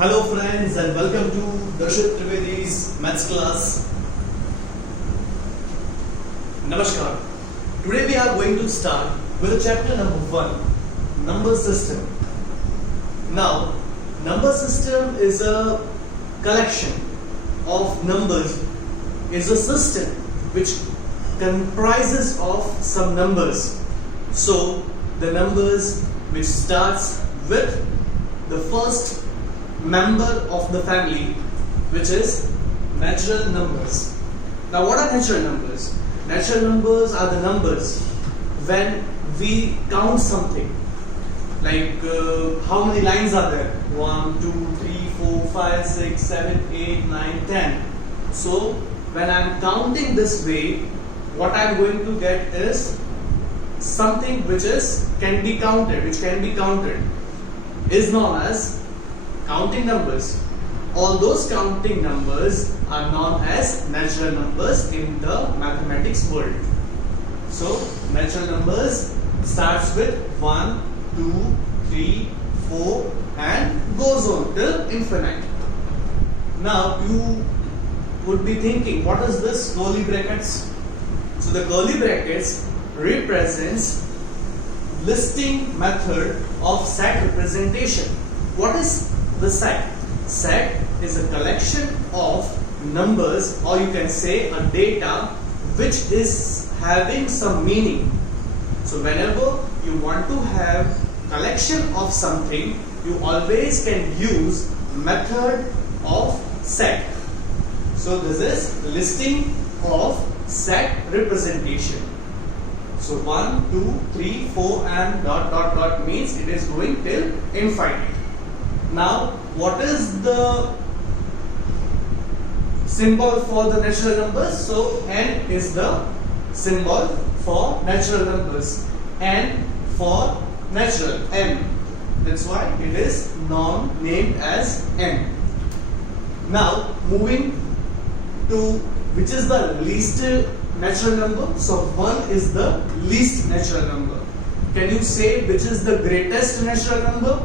Hello friends and welcome to Darshit Trivedi's maths class. Namaskar. Today we are going to start with chapter number 1, number system. Now, number system is a collection of numbers, is a system which comprises of some numbers. So, the numbers which starts with the first member of the family, which is natural numbers. Now, what are natural numbers? Natural numbers are the numbers when we count something. Like how many lines are there? 1, 2, 3, 4, 5, 6, 7, 8, 9, 10. So, when I am counting this way, what I am going to get is something which can be counted, is known as counting numbers. All those counting numbers are known as natural numbers in the mathematics world. So, natural numbers starts with 1, 2, 3, 4 and goes on till infinite. Now, you would be thinking, what is this curly brackets? So, the curly brackets represents listing method of set representation. What is the set? Set is a collection of numbers, or you can say a data which is having some meaning. So whenever you want to have collection of something, you always can use method of set. So this is listing of set representation. So 1, 2, 3, 4 and dot dot dot means it is going till infinite. Now, what is the symbol for the natural numbers? So, n is the symbol for natural numbers. N for natural, n. That's why it is named as n. Now, moving to which is the least natural number? So, 1 is the least natural number. Can you say which is the greatest natural number?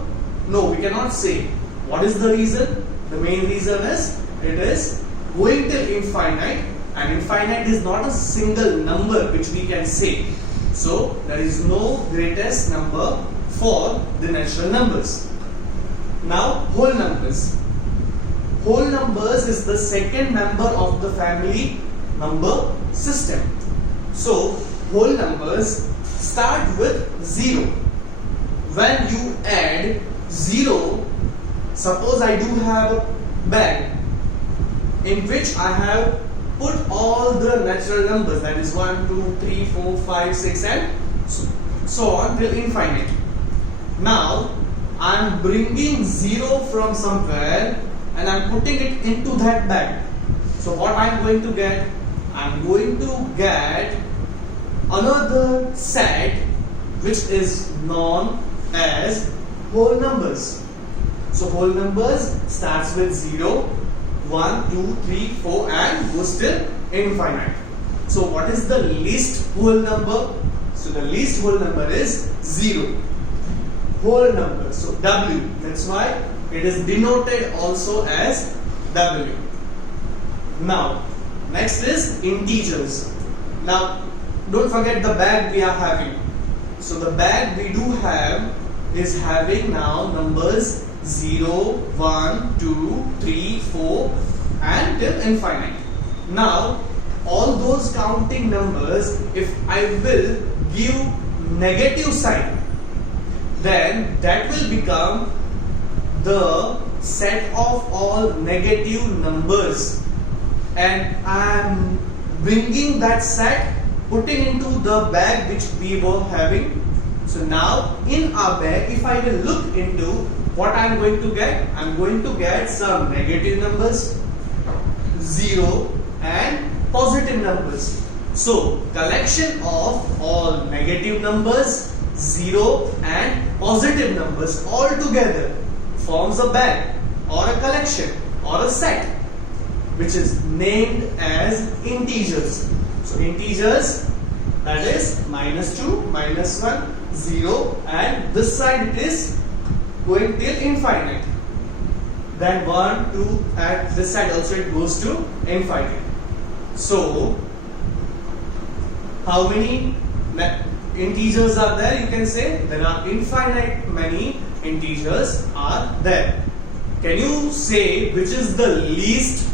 No, we cannot say. What is the reason? The main reason is it is going till infinite, and infinite is not a single number which we can say. So, there is no greatest number for the natural numbers. Now, whole numbers. Whole numbers is the second member of the family number system. So, whole numbers start with 0. When you add 0, suppose I do have a bag in which I have put all the natural numbers, that is 1, 2, 3, 4, 5, 6 and so on till infinite. Now, I am bringing 0 from somewhere and I am putting it into that bag. So, what I am going to get? I am going to get another set which is known as whole numbers. So, whole numbers starts with 0, 1, 2, 3, 4 and goes till infinite. So, what is the least whole number? So, the least whole number is 0. Whole number, so W. That's why it is denoted also as W. Now, next is integers. Now, don't forget the bag we are having. So, the bag we do have is having now numbers 0, 1, 2, 3, 4 and till infinite. Now, all those counting numbers, if I will give negative sign, then that will become the set of all negative numbers, and I am bringing that set, putting into the bag which we were having. So now in our bag, if I will look into what I am going to get, I am going to get some negative numbers, 0 and positive numbers. So collection of all negative numbers, 0 and positive numbers all together forms a bag or a collection or a set which is named as integers. So integers, that is -2, -1, 0 and this side it is going till infinite. then 1, 2, at this side also it goes to infinite. So how many integers are there? You can say there are infinite many integers are there. Can you say which is the least?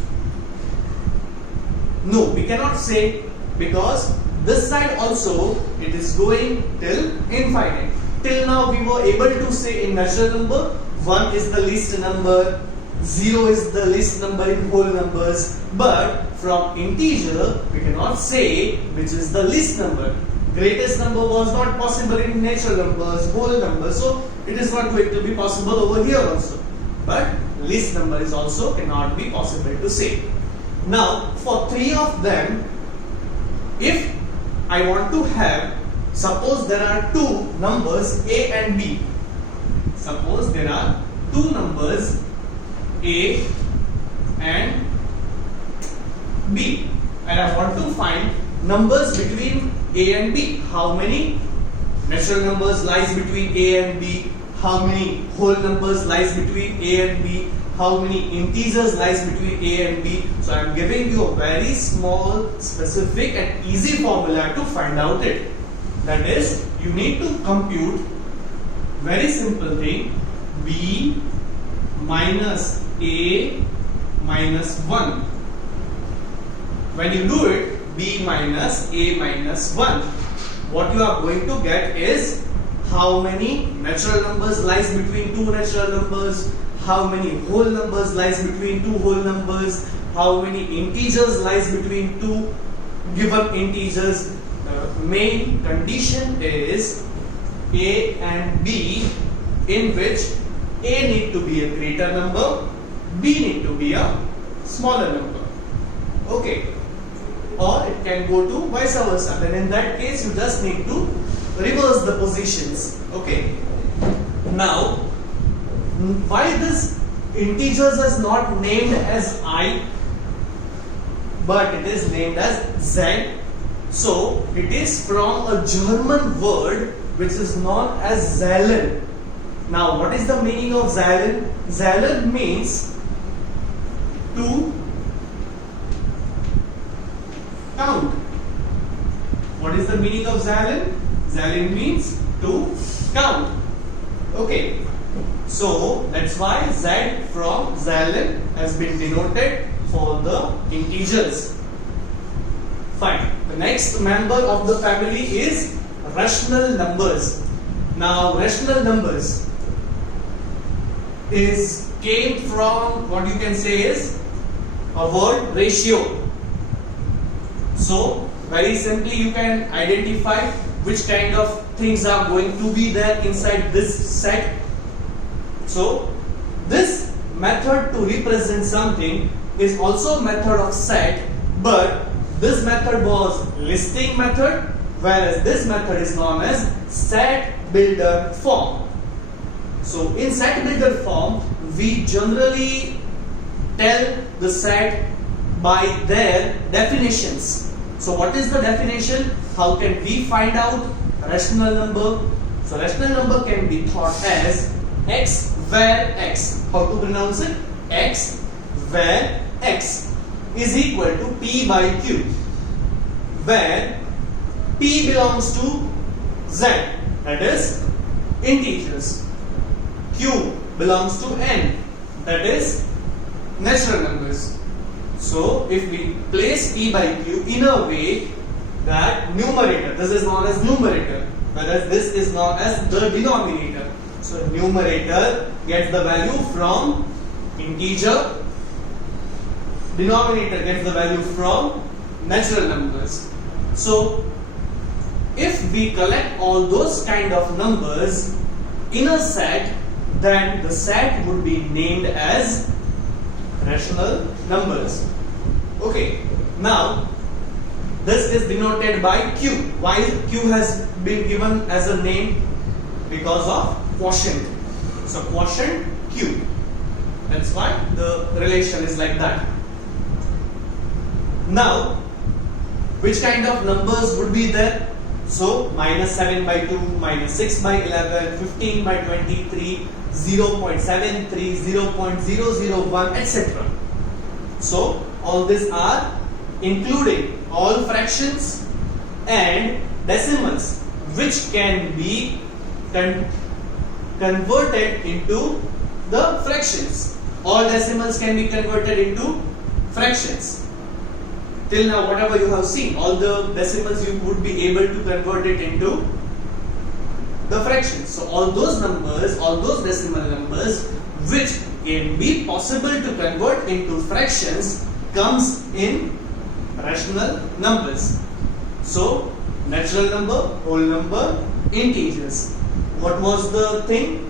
No, we cannot say, because this side also it is going till infinite. Till now we were able to say in natural number 1 is the least number, 0 is the least number in whole numbers, but from integer we cannot say which is the least number. Greatest number was not possible in natural numbers, whole numbers, so it is not going to be possible over here also. But least number is also cannot be possible to say. Now for 3 of them, if I want to have, suppose there are 2 numbers A and B. Suppose there are 2 numbers A and B, and I want to find numbers between A and B. How many natural numbers lies between A and B? How many whole numbers lies between A and B? How many integers lies between A and B? So I am giving you a very small, specific and easy formula to find out it. That is, you need to compute very simple thing, B minus A minus 1. When you do it, B minus A minus 1, what you are going to get is how many natural numbers lies between 2 natural numbers, how many whole numbers lies between 2 whole numbers, how many integers lies between 2 given integers. The main condition is A and B, in which A need to be a greater number, B need to be a smaller number. Okay. Or it can go to vice versa. Then in that case you just need to reverse the positions. Okay. Now, why this integers is not named as I, but it is named as Z? So it is from a German word which is known as Zahlen. Now what is the meaning of Zahlen? Zahlen means to count. What is the meaning of Zahlen? Zahlen means to count. Okay. So that's why Z from Zahlen has been denoted for the integers. Fine. The next member of the family is rational numbers. Now rational numbers came from, what you can say is a word, ratio. So very simply you can identify which kind of things are going to be there inside this set. So this method to represent something is also a method of set, but this method was listing method, whereas this method is known as set builder form. So in set builder form, we generally tell the set by their definitions. So what is the definition? How can we find out rational number? So rational number can be thought as x where x. How to pronounce it? X where x is equal to p by q, where p belongs to z, that is integers, q belongs to n, that is natural numbers. So if we place p by q in a way that numerator, this is known as numerator, whereas this is known as the denominator. So numerator gets the value from integer, denominator gets the value from natural numbers. So if we collect all those kind of numbers in a set, then the set would be named as rational numbers. Okay, now this is denoted by q. Why q has been given as a name? Because of quotient. So quotient q. That's why the relation is like that. Now, which kind of numbers would be there? So minus 7 by 2, minus 6 by 11, 15 by 23, 0.73, 0.001, etc. So all these are including all fractions and decimals which can be converted into the fractions. All decimals can be converted into fractions. Till now, whatever you have seen, all the decimals you would be able to convert it into the fractions. So all those numbers, all those decimal numbers which can be possible to convert into fractions comes in rational numbers. So natural number, whole number, integers. What was the thing?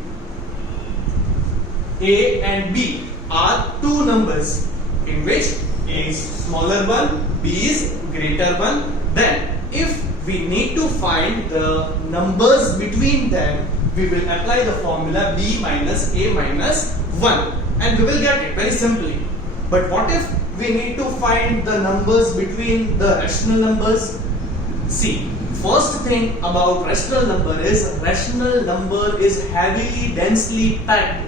A and B are two numbers in which A is smaller one, B is greater one. Then if we need to find the numbers between them, we will apply the formula B minus A minus 1 and we will get it very simply. But what if we need to find the numbers between the rational numbers? See, first thing about rational number is heavily densely packed.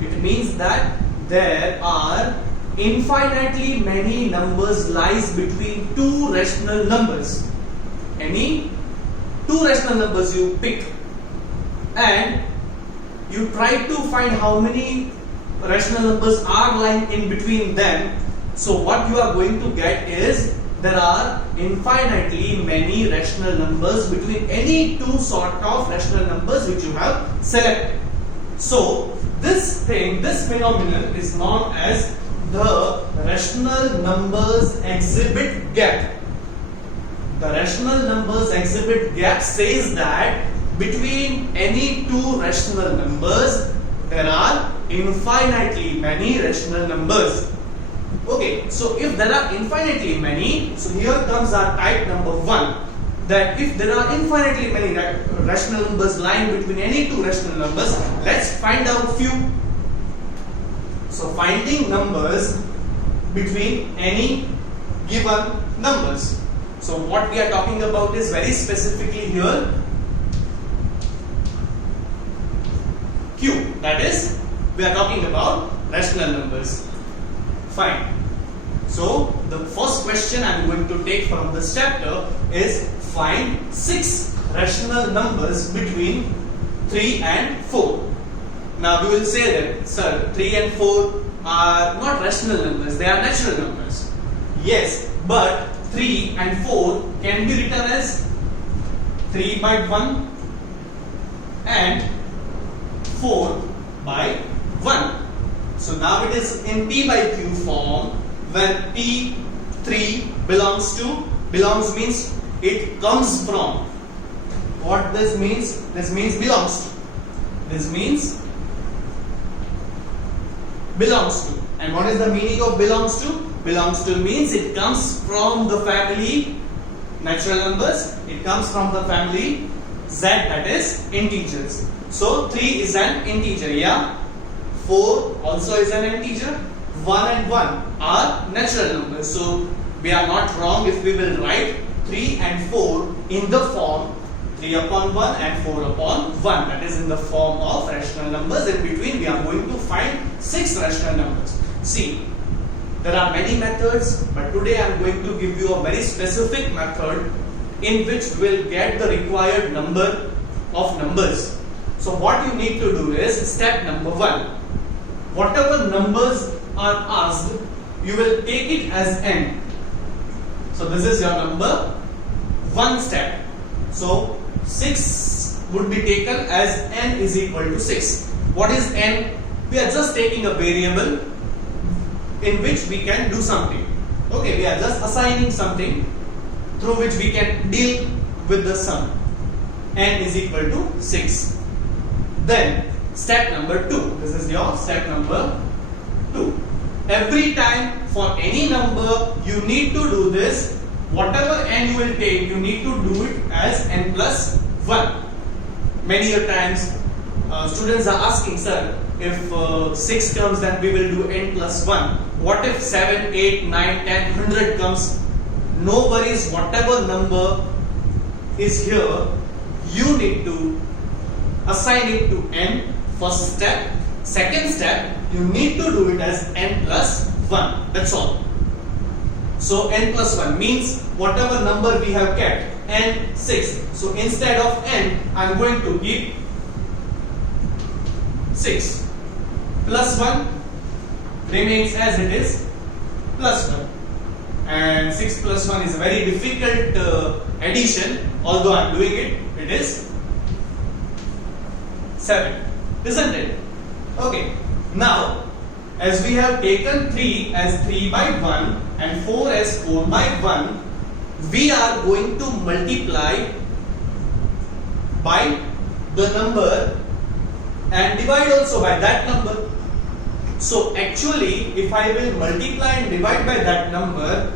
It means that there are infinitely many numbers lies between two rational numbers. Any two rational numbers you pick and you try to find how many rational numbers are lying in between them. So what you are going to get is there are infinitely many rational numbers between any two sort of rational numbers which you have selected. So this phenomenon is known as the rational numbers exhibit gap. The rational numbers exhibit gap says that between any two rational numbers there are infinitely many rational numbers. Okay, so if there are infinitely many, so here comes our type number 1, that if there are infinitely many rational numbers lying between any two rational numbers, let's find out few. So finding numbers between any given numbers. So what we are talking about is very specifically here Q, that is we are talking about rational numbers. Fine. So the first question I am going to take from this chapter is find 6 rational numbers between 3 and 4. Now we will say that, sir, 3 and 4 are not rational numbers, they are natural numbers. Yes, but 3 and 4 can be written as 3 by 1 and 4 by 1. So now it is in P by Q form when P3 belongs means it comes from. What this means? This means belongs to. This means belongs to. And what is the meaning of belongs to? Belongs to means it comes from the family natural numbers. It comes from the family Z, that is integers. So 3 is an integer, yeah. 4 also is an integer. 1 and 1 are natural numbers. So we are not wrong if we will write 3 and 4 in the form 3 upon 1 and 4 upon 1. That is in the form of rational numbers. In between we are going to find 6 rational numbers. See, there are many methods, but today I am going to give you a very specific method in which we will get the required number of numbers. So what you need to do is step number 1. Whatever numbers are asked, you will take it as n. So this is your number 1 step. So 6 would be taken as n is equal to 6. What is n? We are just taking a variable in which we can do something. Okay, we are just assigning something through which we can deal with the sum. N is equal to 6. Then step number 2. This is your step number 2. Every time for any number you need to do this. Whatever n you will take, you need to do it as n plus 1. Many a times students are asking, sir, if 6 comes then we will do n plus 1. What if 7, 8, 9, 10, 100 comes? No worries, whatever number is here, you need to assign it to n first step. Second step, you need to do it as n plus 1. That's all. So n plus 1 means whatever number we have kept, n 6. So instead of n, I am going to keep 6 plus 1 remains as it is, plus 1. And 6 plus 1 is a very difficult addition, although I am doing it. It is 7, isn't it? Okay. Now, as we have taken 3 as 3 by 1 and 4 as 4 by 1, we are going to multiply by the number and divide also by that number. So actually, if I will multiply and divide by that number,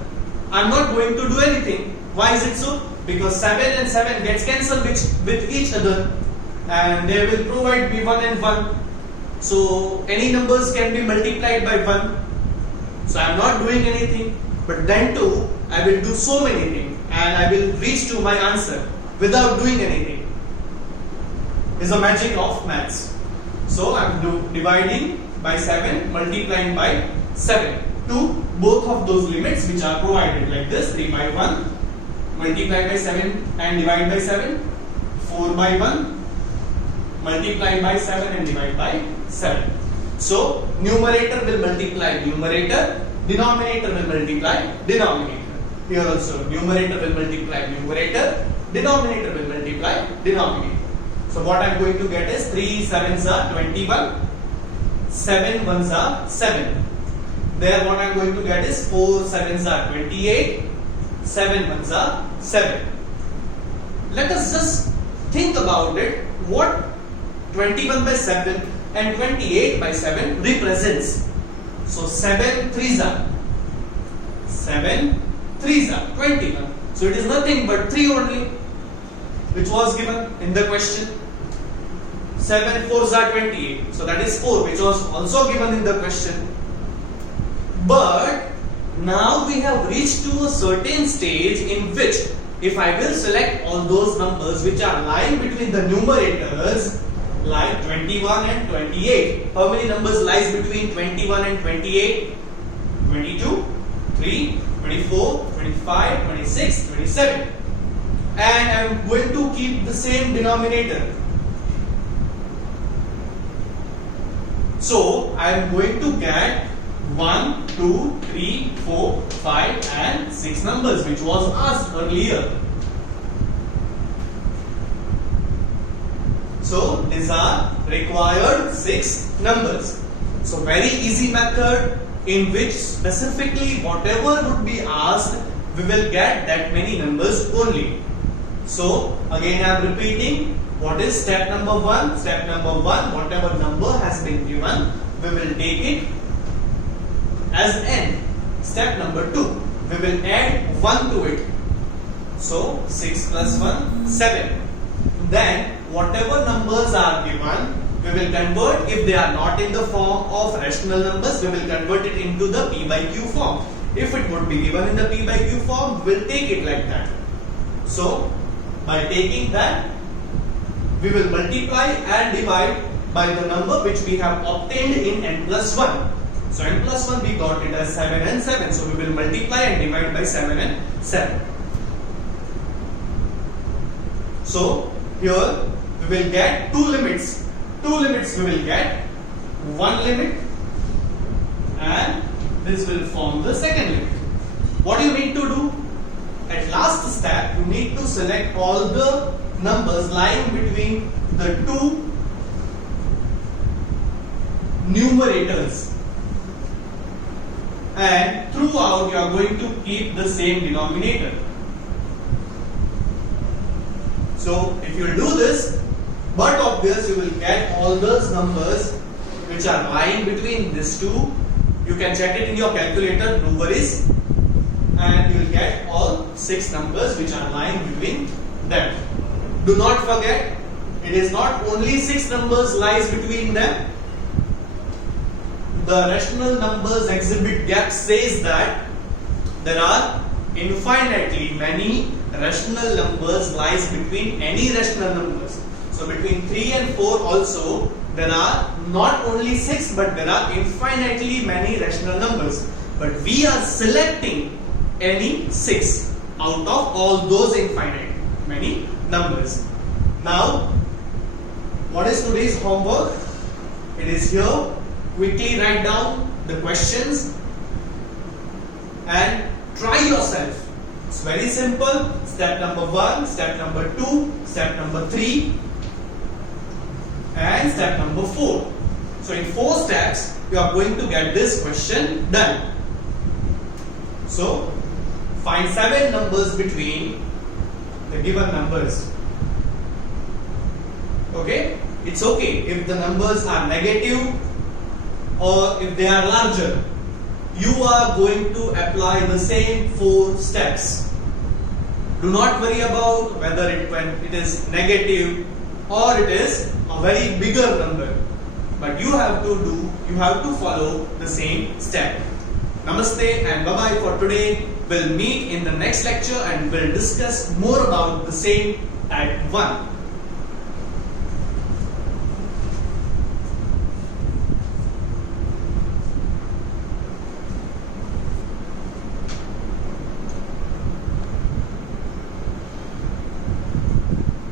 I am not going to do anything. Why is it so? Because 7 and 7 gets cancelled with each other, and they will provide me 1 and 1. So any numbers can be multiplied by 1. So I am not doing anything. But then too, I will do so many things, and I will reach to my answer without doing anything. It's the magic of maths. So I am dividing by 7, multiplying by 7 to both of those limits which are provided, like this: 3 by 1 multiply by 7 and divide by 7, 4 by 1 multiply by 7 and divide by 7. So numerator will multiply numerator, denominator will multiply denominator. Here also numerator will multiply numerator, denominator will multiply denominator. So what I am going to get is 3 7s are 21, 7 1s are 7. There what I am going to get is 4 7s are 28, 7 1s are 7. Let us just think about it, what 21 by 7 and 28 by 7 represents. So 7 3s are 21. So it is nothing but 3 only, which was given in the question. 7 4s are 28. So that is 4, which was also given in the question. But now we have reached to a certain stage in which, if I will select all those numbers which are lying between the numerators, like 21 and 28. How many numbers lies between 21 and 28? 22, 3, 24, 25, 26, 27. And I am going to keep the same denominator. So I am going to get 1, 2, 3, 4, 5 and 6 numbers, which was asked earlier. So these are required 6 numbers. So very easy method, in which specifically whatever would be asked, we will get that many numbers only. So again I am repeating, what is step number 1? Step number 1, whatever number has been given, we will take it as n. Step number 2, we will add 1 to it. So 6 plus 1, 7. Then whatever numbers are given, we will convert. If they are not in the form of rational numbers, we will convert it into the p by q form. If it would be given in the p by q form, we will take it like that. So by taking that, we will multiply and divide by the number which we have obtained in n plus 1. So n plus 1 we got it as 7 and 7. So we will multiply and divide by 7 and 7. So here we will get 2 limits. 2 limits we will get. 1 limit and this will form the second limit. What you need to do? At last step, you need to select all the numbers lying between the 2 numerators, and throughout you are going to keep the same denominator. So if you do this, but obvious, you will get all those numbers which are lying between these 2. You can check it in your calculator, no worries, and you will get all 6 numbers which are lying between them. Do not forget, it is not only 6 numbers lies between them. The rational numbers exhibit gap says that there are infinitely many rational numbers lies between any rational numbers. So between 3 and 4 also there are not only 6 but there are infinitely many rational numbers. But we are selecting any 6 out of all those infinite many numbers. Now, what is today's homework? It is here. Quickly write down the questions and try yourself. It's very simple. Step number 1, step number 2, step number 3 and step number 4. So in 4 steps you are going to get this question done. So find 7 numbers between the given numbers. Okay? It's okay if the numbers are negative or if they are larger. You are going to apply the same 4 steps. Do not worry about whether it is negative or it is a very bigger number. But you have to follow the same step. Namaste and bye-bye for today. We'll meet in the next lecture and we'll discuss more about the same type 1.